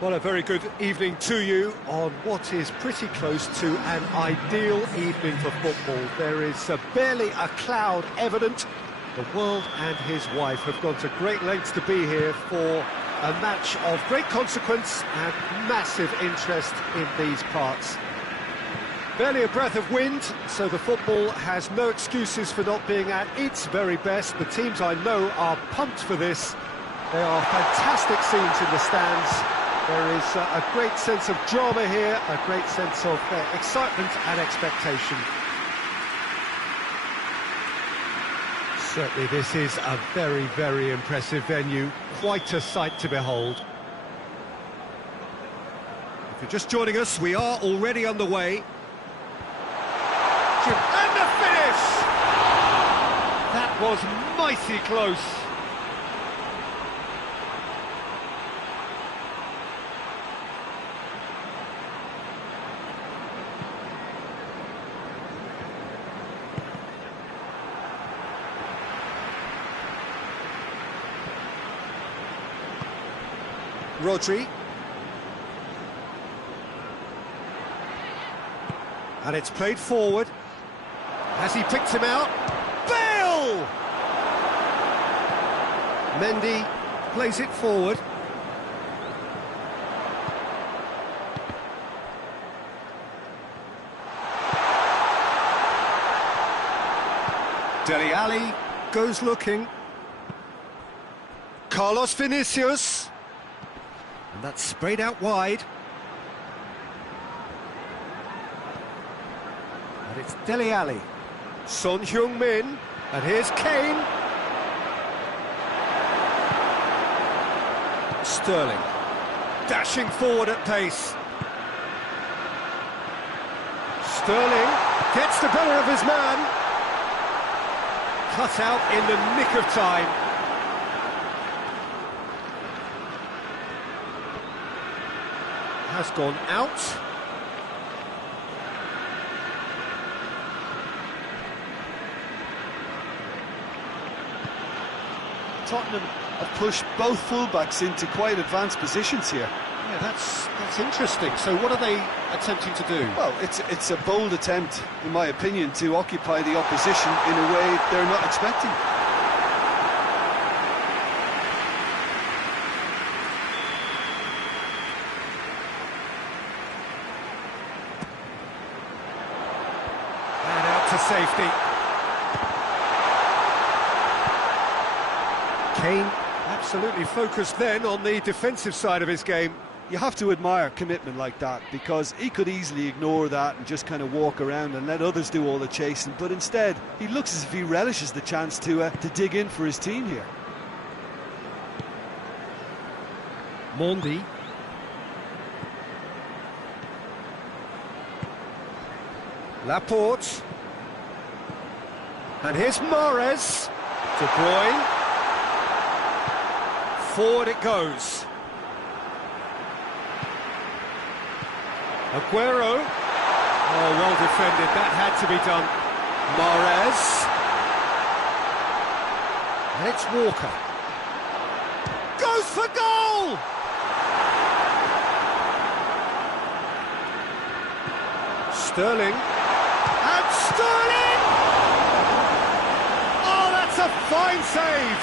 Well, a very good evening to you on what is pretty close to an ideal evening for football. There is barely a cloud evident. The world and his wife have gone to great lengths to be here for a match of great consequence and massive interest in these parts. Barely a breath of wind, so the football has no excuses for not being at its very best. The teams I know are pumped for this. There are fantastic scenes in the stands. There is a great sense of drama here, a great sense of excitement and expectation. Certainly this is a very, very impressive venue, quite a sight to behold. If you're just joining us, we are already underway. And the finish! That was mighty close. Rodri. And it's played forward. Has he picked him out? Bale! Mendy plays it forward. Dele Alli goes looking. Carlos Vinicius. And that's sprayed out wide. And it's Dele Alli. Son Heung-min. And here's Kane. Sterling. Dashing forward at pace. Sterling gets the better of his man. Cut out in the nick of time. Has gone out. Tottenham have pushed both fullbacks into quite advanced positions here. Yeah, that's interesting. So what are they attempting to do? Well, it's a bold attempt, in my opinion, to occupy the opposition in a way they're not expecting. To safety. Kane absolutely focused then on the defensive side of his game. You have to admire commitment like that, because he could easily ignore that and just kind of walk around and let others do all the chasing, but instead he looks as if he relishes the chance to dig in for his team here. Mendy. Laporte. And here's Mahrez. De Bruyne. Forward it goes. Aguero. Oh, well defended. That had to be done. Mahrez. And it's Walker. Goes for goal! Sterling. And Sterling! A fine save!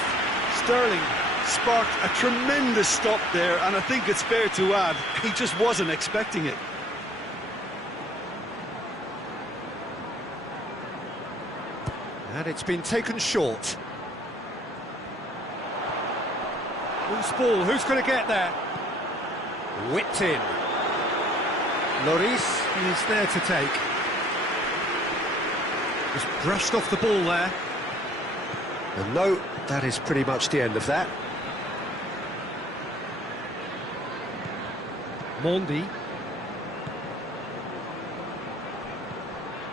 Sterling sparked a tremendous stop there, and I think it's fair to add, he just wasn't expecting it. And it's been taken short. Loose ball, who's going to get there? Whipped in. Lloris is there to take. Just brushed off the ball there. And no, that is pretty much the end of that. Mendy.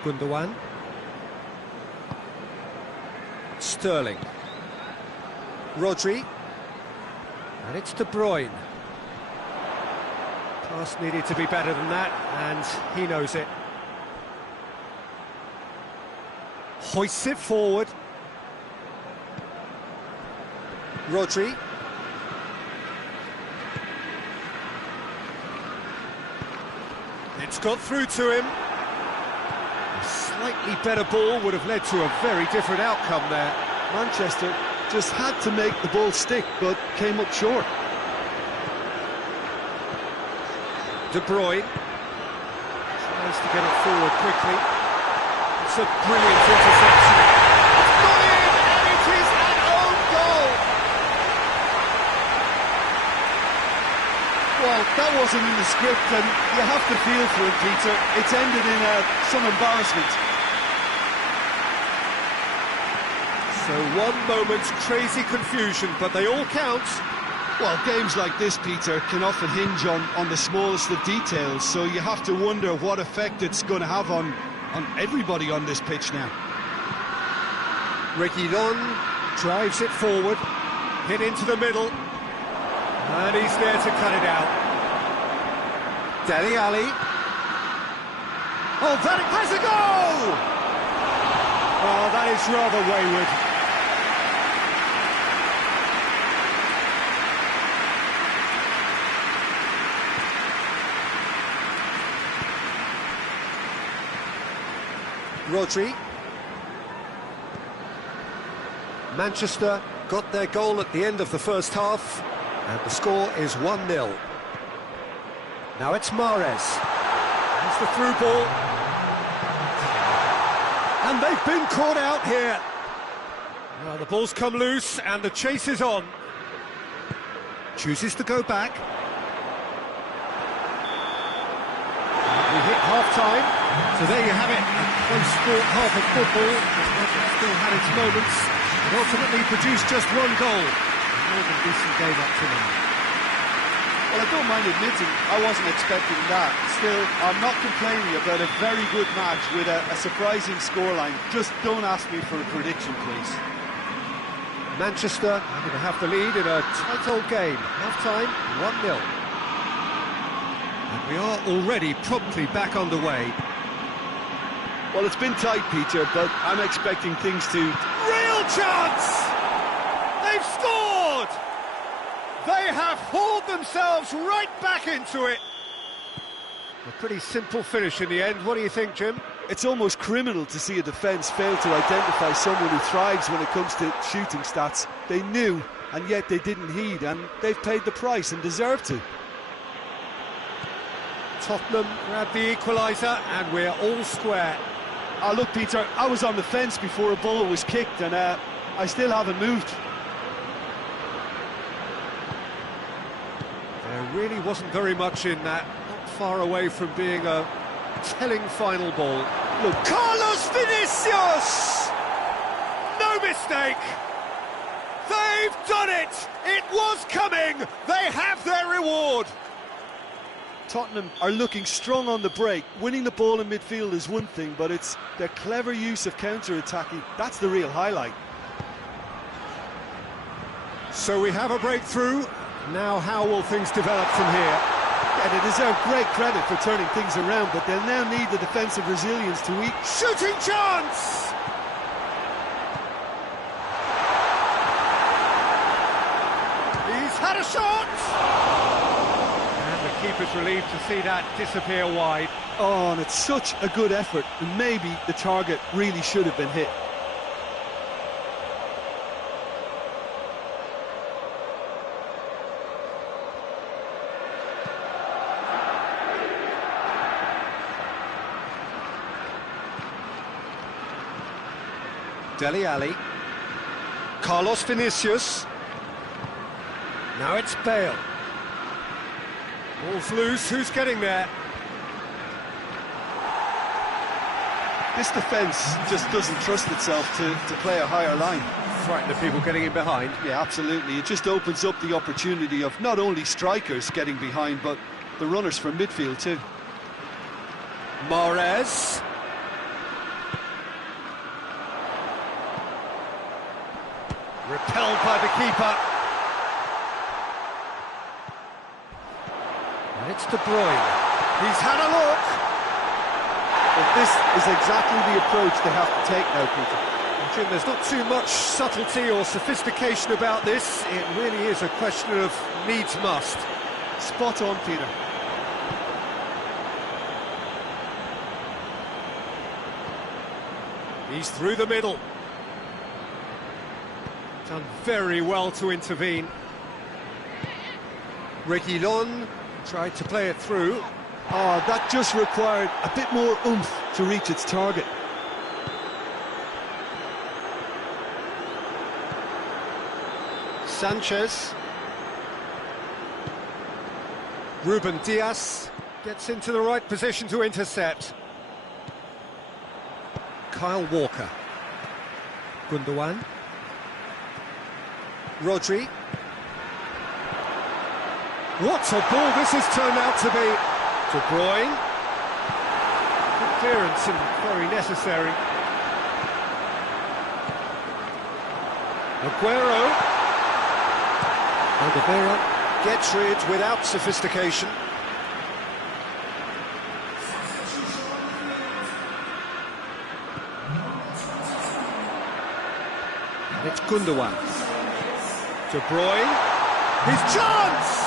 Gundogan. Sterling. Rodri. And it's De Bruyne. Pass needed to be better than that, and he knows it. Hoists it forward. Rodri. got through to him. A slightly better ball would have led to a very different outcome there. Manchester just had to make the ball stick, but came up short. De Bruyne tries to get it forward quickly. It's a brilliant interception. It's got in, and it is an own goal. Well, that wasn't in the script, and you have to feel for it, Peter. It's ended in some embarrassment. So one moment's crazy confusion, but they all count. Well, games like this, Peter, can often hinge on the smallest of details, so you have to wonder what effect it's going to have on everybody on this pitch now. Reguilon drives it forward, hit into the middle, and he's there to cut it out. Dele Alli. Oh, that has a goal! Oh, that is rather wayward. Rodri. Manchester got their goal at the end of the first half, and the score is 1-0. Now it's Mahrez. Here's the through ball. And they've been caught out here. Well, the ball's come loose, and the chase is on. Chooses to go back. We hit half-time, so there you have it. A close-fought half of football. Still had its moments, but ultimately produced just one goal. More than decent game up to now. Well, I don't mind admitting I wasn't expecting that. Still, I'm not complaining about a very good match with a surprising scoreline. Just don't ask me for a prediction, please. Manchester are going to have the lead in a tight old game. Half-time, 1-0. And we are already promptly back underway. Well, it's been tight, Peter, but I'm expecting things to... Real chance! They've scored! They have hauled themselves right back into it. A pretty simple finish in the end. What do you think, Jim? It's almost criminal to see a defence fail to identify someone who thrives when it comes to shooting stats. They knew, and yet they didn't heed, and they've paid the price and deserve to. Tottenham grab the equaliser, and we're all square. Oh, look, Peter, I was on the fence before a ball was kicked, and I still haven't moved. There really wasn't very much in that, not far away from being a telling final ball. Look, Carlos Vinicius! No mistake! They've done it! It was coming! They have their reward! Tottenham are looking strong on the break. Winning the ball in midfield is one thing, but it's their clever use of counter-attacking. That's the real highlight. So we have a breakthrough. Now how will things develop from here? Yeah, they deserve great credit for turning things around, but they'll now need the defensive resilience to eat. Shooting chance! He's had a shot! And the keeper's relieved to see that disappear wide. Oh, and it's such a good effort, and maybe the target really should have been hit. Dele Alli. Carlos Vinicius. Now it's Bale. Ball's loose, who's getting there? This defence just doesn't trust itself to play a higher line. Frightened of people getting in behind. Yeah, absolutely. It just opens up the opportunity of not only strikers getting behind, but the runners from midfield too. Mahrez. Repelled by the keeper. And it's De Bruyne. He's had a look. But this is exactly the approach they have to take now, Peter. Well, Jim, there's not too much subtlety or sophistication about this. It really is a question of needs must. Spot on, Peter. He's through the middle. Done very well to intervene. Reguilon tried to play it through. Oh, that just required a bit more oomph to reach its target. Sanchez. Ruben Diaz gets into the right position to intercept. Kyle Walker. Gundogan. Rodri. What a ball this has turned out to be. De Bruyne. Good clearance and very necessary. Aguero. Alderweireld gets rid without sophistication. And it's Gundogan. De Bruyne. His chance!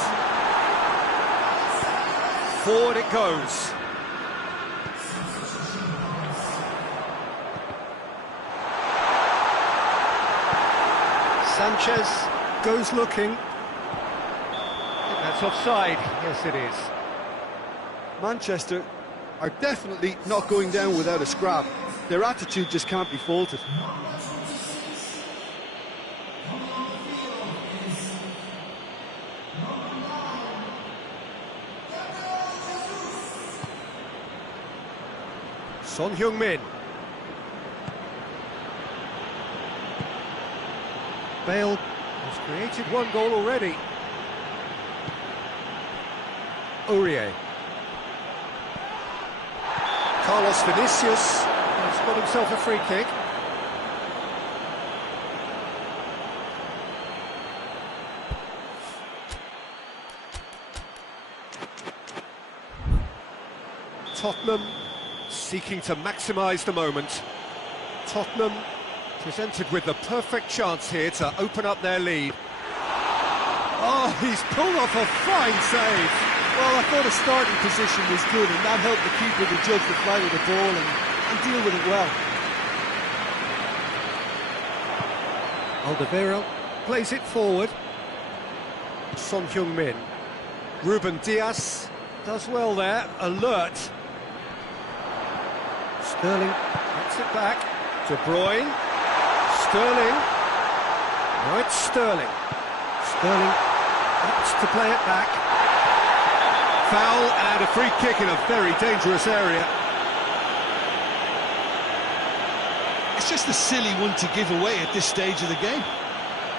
Forward it goes. Sanchez goes looking. That's offside. Yes, it is. Manchester are definitely not going down without a scrap. Their attitude just can't be faulted. Son Heung-min. Bale has created one goal already. Aurier. Carlos Vinicius has got himself a free kick. Tottenham seeking to maximise the moment. Tottenham presented with the perfect chance here to open up their lead. Oh, he's pulled off a fine save. Well, I thought his starting position was good, and that helped the keeper to judge the flight of the ball and deal with it well. Alderweireld plays it forward. Son Heung-min. Ruben Diaz does well there, alert. Sterling gets it back. De Bruyne. Sterling. Now it's Sterling. Sterling wants to play it back. Foul and a free kick in a very dangerous area. It's just a silly one to give away at this stage of the game.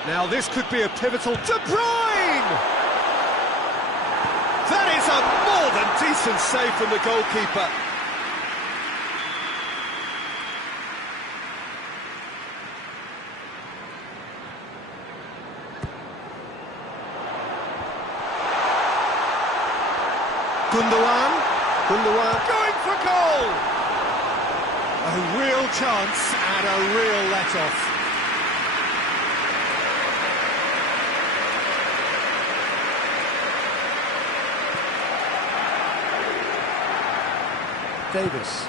Now this could be a pivotal... De Bruyne! That is a more than decent save from the goalkeeper. Gundogan going for goal! A real chance and a real let-off. Davis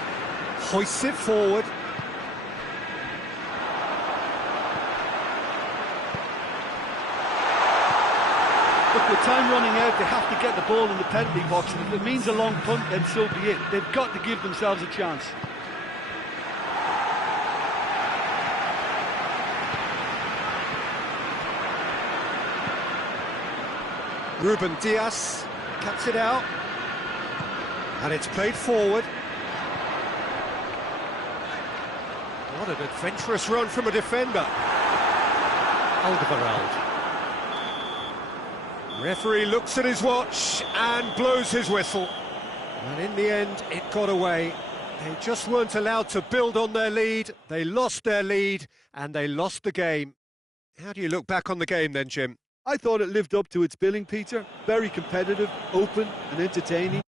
hoists it forward. Look, with time running out, they have to get the ball in the penalty box, and if it means a long punt, then so be it. They've got to give themselves a chance. Ruben Diaz cuts it out, and it's played forward. What an adventurous run from a defender. Alderweireld. Referee looks at his watch and blows his whistle. And in the end, it got away. They just weren't allowed to build on their lead. They lost their lead, and they lost the game. How do you look back on the game then, Jim? I thought it lived up to its billing, Peter. Very competitive, open and entertaining.